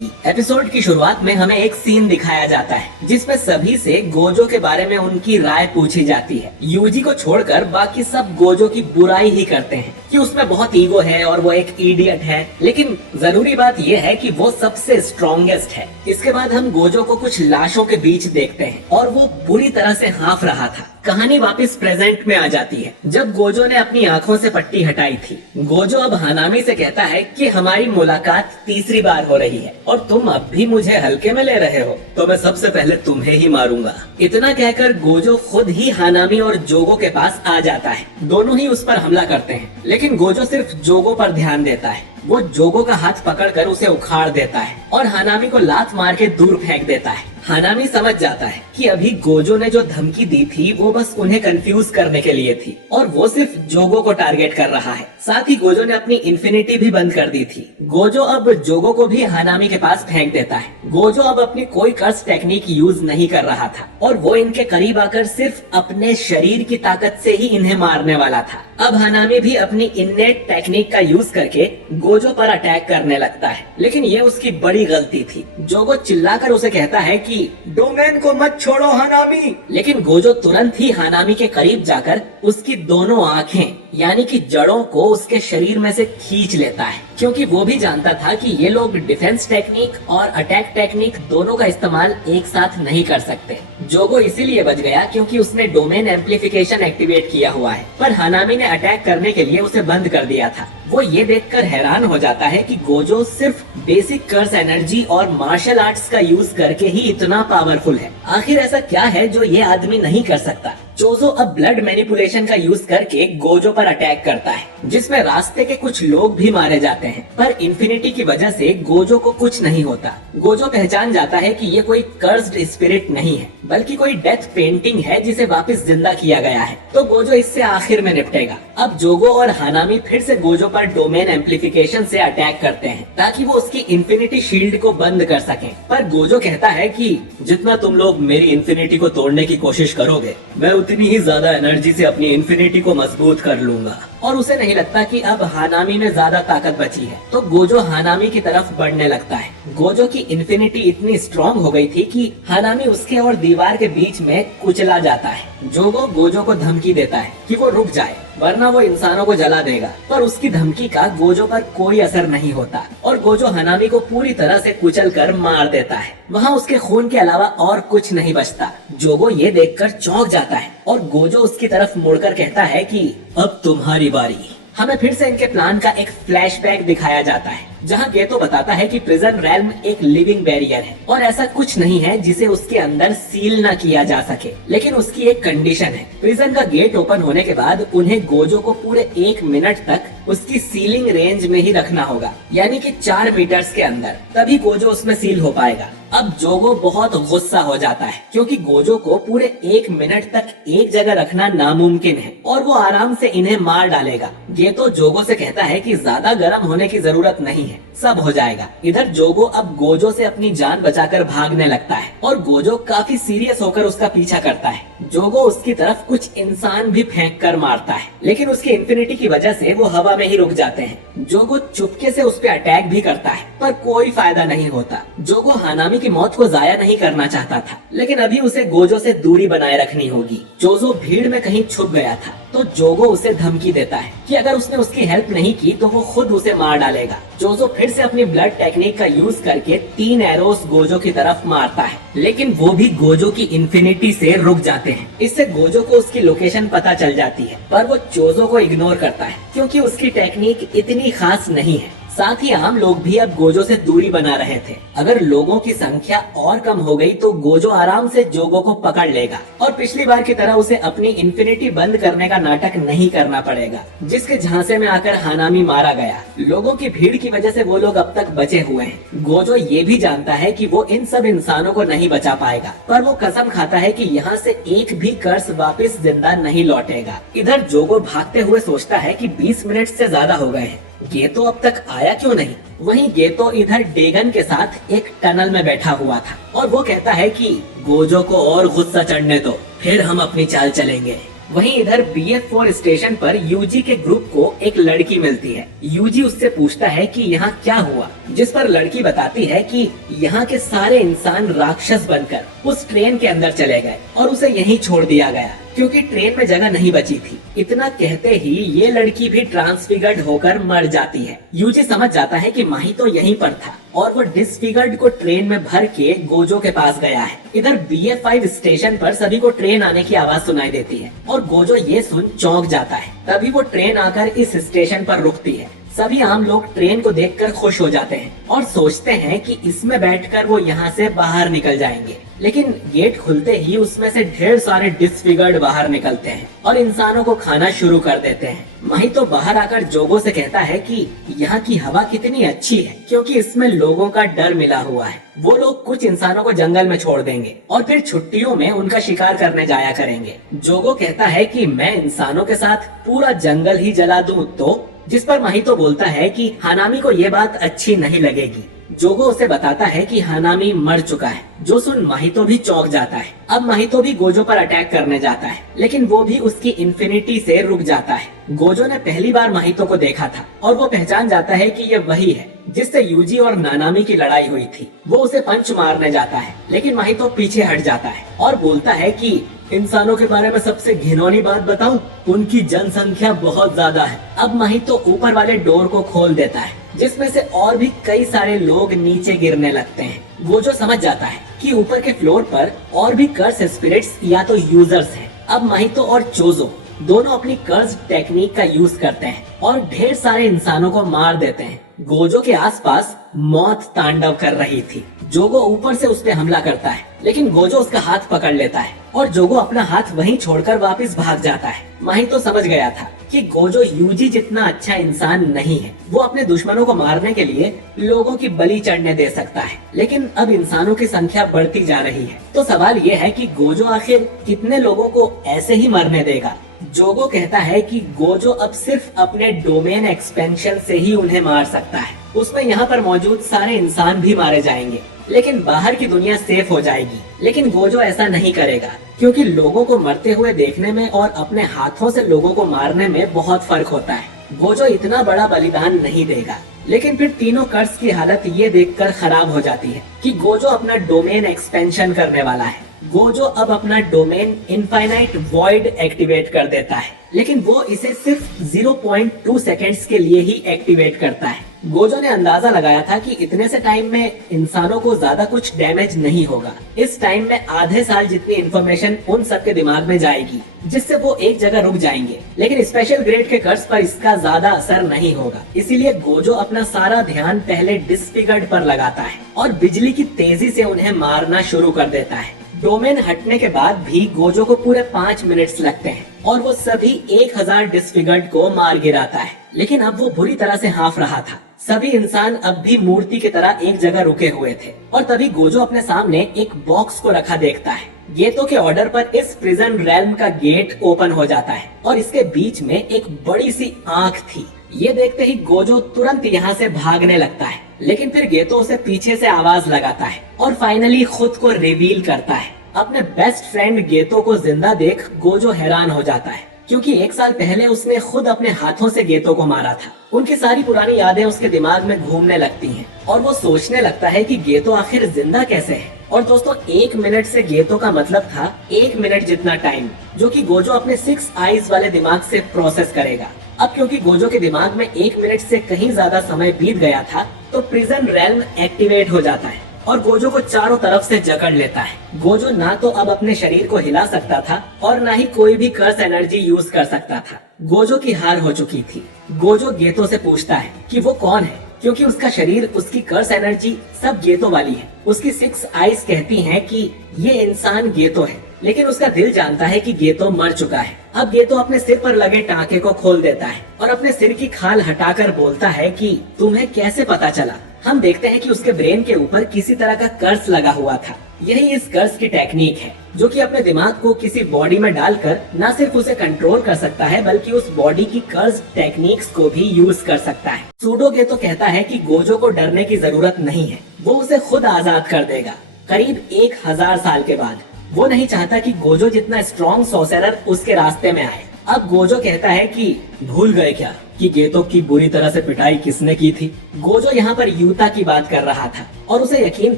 Episode की शुरुआत में हमें एक सीन दिखाया जाता है जिसमें सभी से गोजो के बारे में उनकी राय पूछी जाती है। यूजी को छोड़कर बाकी सब गोजो की बुराई ही करते हैं कि उसमें बहुत ईगो है और वो एक इडियट है, लेकिन जरूरी बात ये है कि वो सबसे स्ट्रॉन्गेस्ट है। इसके बाद हम गोजो को कुछ लाशों के बीच देखते हैं और वो बुरी तरह से हाँफ रहा था। कहानी वापस प्रेजेंट में आ जाती है जब गोजो ने अपनी आंखों से पट्टी हटाई थी। गोजो अब हानामी से कहता है कि हमारी मुलाकात तीसरी बार हो रही है और तुम अब भी मुझे हल्के में ले रहे हो, तो मैं सबसे पहले तुम्हें ही मारूंगा। इतना कहकर गोजो खुद ही हानामी और जोगो के पास आ जाता है। दोनों ही उस पर हमला करते हैं, लेकिन गोजो सिर्फ जोगो पर ध्यान देता है। वो जोगो का हाथ पकड़कर उसे उखाड़ देता है और हानामी को लात मार के दूर फेंक देता है। हानामी समझ जाता है कि अभी गोजो ने जो धमकी दी थी वो बस उन्हें कंफ्यूज करने के लिए थी और वो सिर्फ जोगो को टारगेट कर रहा है। साथ ही गोजो ने अपनी इन्फिनिटी भी बंद कर दी थी। गोजो अब जोगो को भी हानामी के पास फेंक देता है। गोजो अब अपनी कोई कर्स टेक्निक यूज नहीं कर रहा था और वो इनके करीब आकर सिर्फ अपने शरीर की ताकत से ही इन्हें मारने वाला था। अब हानामी भी अपनी इन्नेट टेक्निक का यूज करके गोजो पर अटैक करने लगता है, लेकिन ये उसकी बड़ी गलती थी। जोगो चिल्लाकर उसे कहता है कि डोमेन को मत छोड़ो हानामी, लेकिन गोजो तुरंत ही हानामी के करीब जाकर उसकी दोनों आंखें यानी कि जड़ों को उसके शरीर में से खींच लेता है, क्योंकि वो भी जानता था कि ये लोग डिफेंस टेक्निक और अटैक टेक्निक दोनों का इस्तेमाल एक साथ नहीं कर सकते। जोगो इसीलिए बच गया क्योंकि उसने डोमेन एम्प्लीफिकेशन एक्टिवेट किया हुआ है, पर हानामी ने अटैक करने के लिए उसे बंद कर दिया था। वो ये देखकर हैरान हो जाता है कि गोजो सिर्फ बेसिक कर्स एनर्जी और मार्शल आर्ट्स का यूज करके ही इतना पावरफुल है। आखिर ऐसा क्या है जो ये आदमी नहीं कर सकता। चोजो अब ब्लड मैनिपुलेशन का यूज करके गोजो पर अटैक करता है, जिसमें रास्ते के कुछ लोग भी मारे जाते हैं, पर इन्फिनिटी की वजह से गोजो को कुछ नहीं होता। गोजो पहचान जाता है कि ये कोई कर्स्ड स्पिरिट नहीं है, बल्कि कोई डेथ पेंटिंग है जिसे वापस जिंदा किया गया है, तो गोजो इससे आखिर में निपटेगा। अब जोगो और हानामी फिर से गोजो पर डोमेन एम्प्लीफिकेशन से अटैक करते हैं ताकि वो उसकी इन्फिनिटी शील्ड को बंद कर सकें, पर गोजो कहता है कि जितना तुम लोग मेरी इन्फिनिटी को तोड़ने की कोशिश करोगे, मैं उतनी ही ज्यादा एनर्जी से अपनी इन्फिनिटी को मजबूत कर लूंगा। और उसे नहीं लगता कि अब हानामी में ज्यादा ताकत बची है, तो गोजो हानामी की तरफ बढ़ने लगता है। गोजो की इन्फिनिटी इतनी स्ट्रॉन्ग हो गई थी कि हानामी उसके और दीवार के बीच में कुचला जाता है। जोगो गोजो को धमकी देता है कि वो रुक जाए वरना वो इंसानों को जला देगा, पर उसकी धमकी का गोजो पर कोई असर नहीं होता और गोजो हानामी को पूरी तरह से कुचल कर मार देता है। वहाँ उसके खून के अलावा और कुछ नहीं बचता। जोगो ये देखकर चौंक जाता है और गोजो उसकी तरफ मुड़कर कहता है कि अब तुम्हारी बारी। हमें फिर से इनके प्लान का एक फ्लैशबैक दिखाया जाता है जहां गेतो बताता है कि प्रिजन रेल्म एक लिविंग बैरियर है और ऐसा कुछ नहीं है जिसे उसके अंदर सील न किया जा सके, लेकिन उसकी एक कंडीशन है। प्रिजन का गेट ओपन होने के बाद उन्हें गोजो को पूरे 1 मिनट तक उसकी सीलिंग रेंज में ही रखना होगा, यानी कि 4 मीटर्स के अंदर, तभी गोजो उसमें सील हो पाएगा। अब जोगो बहुत गुस्सा हो जाता है क्योंकि गोजो को पूरे 1 मिनट तक एक जगह रखना नामुमकिन है और वो आराम से इन्हें मार डालेगा। गेतो जोगो से कहता है कि ज्यादा गर्म होने की जरूरत नहीं है, सब हो जाएगा। इधर जोगो अब गोजो से अपनी जान बचाकर भागने लगता है और गोजो काफी सीरियस होकर उसका पीछा करता है। जोगो उसकी तरफ कुछ इंसान भी फेंक कर मारता है, लेकिन उसकी इन्फिनिटी की वजह से वो हवा में ही रुक जाते हैं। जोगो चुपके से उस पर अटैक भी करता है, पर कोई फायदा नहीं होता। जोगो हानामी की मौत को जाया नहीं करना चाहता था, लेकिन अभी उसे गोजो से दूरी बनाए रखनी होगी। जोजो भीड़ में कहीं छुप गया था, तो जोगो उसे धमकी देता है कि अगर उसने उसकी हेल्प नहीं की तो वो खुद उसे मार डालेगा। जोजो फिर से अपनी ब्लड टेक्निक का यूज करके 3 एरोस गोजो की तरफ मारता है, लेकिन वो भी गोजो की इन्फिनिटी से रुक जाते हैं। इससे गोजो को उसकी लोकेशन पता चल जाती है, पर वो जोजो को इग्नोर करता है क्योंकि उसकी टेक्निक इतनी खास नहीं है। साथ ही आम लोग भी अब गोजो से दूरी बना रहे थे। अगर लोगों की संख्या और कम हो गई तो गोजो आराम से जोगो को पकड़ लेगा और पिछली बार की तरह उसे अपनी इन्फिनिटी बंद करने का नाटक नहीं करना पड़ेगा, जिसके झांसे में आकर हानामी मारा गया। लोगों की भीड़ की वजह से वो लोग अब तक बचे हुए हैं। गोजो ये भी जानता है कि वो इन सब इंसानों को नहीं बचा पाएगा, पर वो कसम खाता है कि यहाँ से एक भी कर्स वापस जिंदा नहीं लौटेगा। इधर जोगो भागते हुए सोचता है कि 20 मिनट से ज्यादा हो गए हैं, गेतो अब तक आया क्यों नहीं। वहीं गेतो इधर डेगन के साथ एक टनल में बैठा हुआ था और वो कहता है कि गोजो को और गुस्सा चढ़ने दो, फिर हम अपनी चाल चलेंगे। वहीं इधर BF4 स्टेशन पर यूजी के ग्रुप को एक लड़की मिलती है। यूजी उससे पूछता है कि यहाँ क्या हुआ, जिस पर लड़की बताती है कि यहाँ के सारे इंसान राक्षस बनकर उस ट्रेन के अंदर चले गए और उसे यहीं छोड़ दिया गया क्योंकि ट्रेन में जगह नहीं बची थी। इतना कहते ही ये लड़की भी ट्रांसफिगर्ड होकर मर जाती है। यूजी समझ जाता है कि माही तो यहीं पर था और वो डिसफिगर्ड को ट्रेन में भर के गोजो के पास गया है। इधर BF5 स्टेशन पर सभी को ट्रेन आने की आवाज सुनाई देती है और गोजो ये सुन चौंक जाता है। तभी वो ट्रेन आकर इस स्टेशन पर रुकती है। सभी आम लोग ट्रेन को देखकर खुश हो जाते हैं और सोचते हैं कि इसमें बैठकर वो यहाँ से बाहर निकल जाएंगे। लेकिन गेट खुलते ही उसमें से ढेर सारे डिसफिगर्ड बाहर निकलते हैं और इंसानों को खाना शुरू कर देते हैं। माही तो बाहर आकर जोगो से कहता है कि यहाँ की हवा कितनी अच्छी है क्योंकि इसमें लोगों का डर मिला हुआ है। वो लोग कुछ इंसानों को जंगल में छोड़ देंगे और फिर छुट्टियों में उनका शिकार करने जाया करेंगे। जोगो कहता है कि मैं इंसानों के साथ पूरा जंगल ही जला दूं तो, जिस पर माही तो बोलता है कि हानामी को ये बात अच्छी नहीं लगेगी। जोगो उसे बताता है कि हानामी मर चुका है। जो सुन माहितो भी चौंक जाता है। अब माहितो भी गोजो पर अटैक करने जाता है, लेकिन वो भी उसकी इन्फिनिटी से रुक जाता है। गोजो ने पहली बार माहितो को देखा था और वो पहचान जाता है कि ये वही है जिससे यूजी और नानामी की लड़ाई हुई थी। वो उसे पंच मारने जाता है, लेकिन माहितो पीछे हट जाता है और बोलता है कि इंसानों के बारे में सबसे घिनौनी बात बताऊं, उनकी जनसंख्या बहुत ज्यादा है। अब माहितो ऊपर वाले डोर को खोल देता है, जिसमें से और भी कई सारे लोग नीचे गिरने लगते हैं। गोजो समझ जाता है कि ऊपर के फ्लोर पर और भी कर्स स्पिरिट्स या तो यूजर्स हैं। अब माहितो और चोजो दोनों अपनी कर्स टेक्निक का यूज करते हैं और ढेर सारे इंसानों को मार देते हैं। गोजो के आसपास मौत तांडव कर रही थी। जोगो ऊपर से उस पे हमला करता है, लेकिन गोजो उसका हाथ पकड़ लेता है और जोगो अपना हाथ वहीं छोड़कर वापस भाग जाता है। माहितो समझ गया था कि गोजो यूजी जितना अच्छा इंसान नहीं है। वो अपने दुश्मनों को मारने के लिए लोगों की बलि चढ़ने दे सकता है, लेकिन अब इंसानों की संख्या बढ़ती जा रही है। तो सवाल ये है कि गोजो आखिर कितने लोगों को ऐसे ही मरने देगा। जोगो कहता है कि गोजो अब सिर्फ अपने डोमेन एक्सपेंशन से ही उन्हें मार सकता है। उसमें यहाँ पर मौजूद सारे इंसान भी मारे जाएंगे, लेकिन बाहर की दुनिया सेफ हो जाएगी। लेकिन गोजो ऐसा नहीं करेगा, क्योंकि लोगों को मरते हुए देखने में और अपने हाथों से लोगों को मारने में बहुत फर्क होता है। गोजो इतना बड़ा बलिदान नहीं देगा। लेकिन फिर तीनों कर्स की हालत ये देखकर खराब हो जाती है कि गोजो अपना डोमेन एक्सपेंशन करने वाला है। गोजो अब अपना डोमेन इनफाइनाइट वॉइड एक्टिवेट कर देता है, लेकिन वो इसे सिर्फ 0.2 सेकेंड्स के लिए ही एक्टिवेट करता है। गोजो ने अंदाजा लगाया था कि इतने से टाइम में इंसानों को ज्यादा कुछ डैमेज नहीं होगा। इस टाइम में आधे साल जितनी इन्फॉर्मेशन उन सबके दिमाग में जाएगी, जिससे वो एक जगह रुक जाएंगे। लेकिन स्पेशल ग्रेड के कर्स पर इसका ज्यादा असर नहीं होगा। इसीलिए गोजो अपना सारा ध्यान पहले डिसफिगर्ड पर लगाता है और बिजली की तेजी से उन्हें मारना शुरू कर देता है। डोमेन हटने के बाद भी गोजो को पूरे 5 मिनट्स लगते हैं और वो सभी 1000 डिसफिगर्ड को मार गिराता है। लेकिन अब वो बुरी तरह से हाफ रहा था। सभी इंसान अब भी मूर्ति की तरह एक जगह रुके हुए थे और तभी गोजो अपने सामने एक बॉक्स को रखा देखता है। गेतो के ऑर्डर पर इस प्रिजन रेल्म का गेट ओपन हो जाता है और इसके बीच में एक बड़ी सी आंख थी। ये देखते ही गोजो तुरंत यहाँ से भागने लगता है, लेकिन फिर गेतो उसे पीछे से आवाज लगाता है और फाइनली खुद को रिवील करता है। अपने बेस्ट फ्रेंड गेतो को जिंदा देख गोजो हैरान हो जाता है, क्योंकि 1 साल पहले उसने खुद अपने हाथों से गेतो को मारा था। उनकी सारी पुरानी यादें उसके दिमाग में घूमने लगती हैं और वो सोचने लगता है कि गेतो आखिर जिंदा कैसे है। और दोस्तों 1 मिनट से गेतो का मतलब था 1 मिनट जितना टाइम, जो कि गोजो अपने 6 आईज वाले दिमाग से प्रोसेस करेगा। अब क्योंकि गोजो के दिमाग में 1 मिनट से कहीं ज्यादा समय बीत गया था, तो प्रिजन रेल्म एक्टिवेट हो जाता है और गोजो को चारों तरफ से जकड़ लेता है। गोजो ना तो अब अपने शरीर को हिला सकता था और ना ही कोई भी कर्स एनर्जी यूज कर सकता था। गोजो की हार हो चुकी थी। गोजो गेतो से पूछता है कि वो कौन है, क्योंकि उसका शरीर, उसकी कर्स एनर्जी सब गेतो वाली है। उसकी 6 आईज कहती हैं कि ये इंसान गेतो है, लेकिन उसका दिल जानता है कि गेतो मर चुका है। अब गेतो अपने सिर पर लगे टाँके को खोल देता है और अपने सिर की खाल हटाकर बोलता है कि तुम्हें कैसे पता चला। हम देखते हैं कि उसके ब्रेन के ऊपर किसी तरह का कर्स लगा हुआ था। यही इस कर्स की टेक्निक है, जो कि अपने दिमाग को किसी बॉडी में डालकर न सिर्फ उसे कंट्रोल कर सकता है, बल्कि उस बॉडी की कर्स टेक्निक्स को भी यूज कर सकता है। सूडो गेतो कहता है कि गोजो को डरने की जरूरत नहीं है, वो उसे खुद आजाद कर देगा। करीब 1000 साल के बाद वो नहीं चाहता कि गोजो जितना स्ट्रॉन्ग सॉर्सरर उसके रास्ते में आए। अब गोजो कहता है कि भूल गए क्या कि गेतो की बुरी तरह से पिटाई किसने की थी। गोजो यहाँ पर यूता की बात कर रहा था और उसे यकीन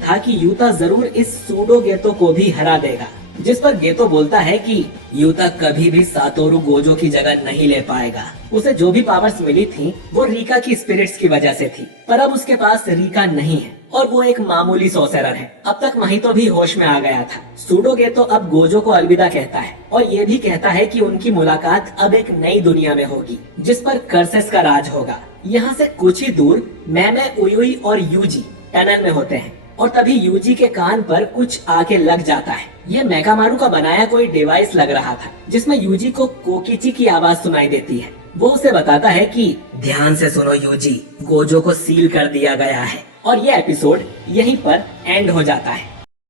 था कि यूता जरूर इस सूडो गेतो को भी हरा देगा, जिस पर गेतो बोलता है कि यूता कभी भी सातोरु गोजो की जगह नहीं ले पाएगा। उसे जो भी पावर्स मिली थी वो रीका की स्पिरिट्स की वजह से थी, पर अब उसके पास रीका नहीं है और वो एक मामूली सॉर्सरर है। अब तक माहितो भी होश में आ गया था। सूडो गेतो अब गोजो को अलविदा कहता है और ये भी कहता है कि उनकी मुलाकात अब एक नई दुनिया में होगी, जिस पर कर्सेस का राज होगा। यहाँ से कुछ ही दूर मैमे, उयुई और यूजी टनल में होते हैं और तभी यूजी के कान पर कुछ आके लग जाता है। ये मेकामारू का बनाया कोई डिवाइस लग रहा था, जिसमें यूजी को कोकिची की आवाज सुनाई देती है। वो उसे बताता है कि ध्यान से सुनो यूजी, गोजो को सील कर दिया गया है। और ये एपिसोड यहीं पर एंड हो जाता है।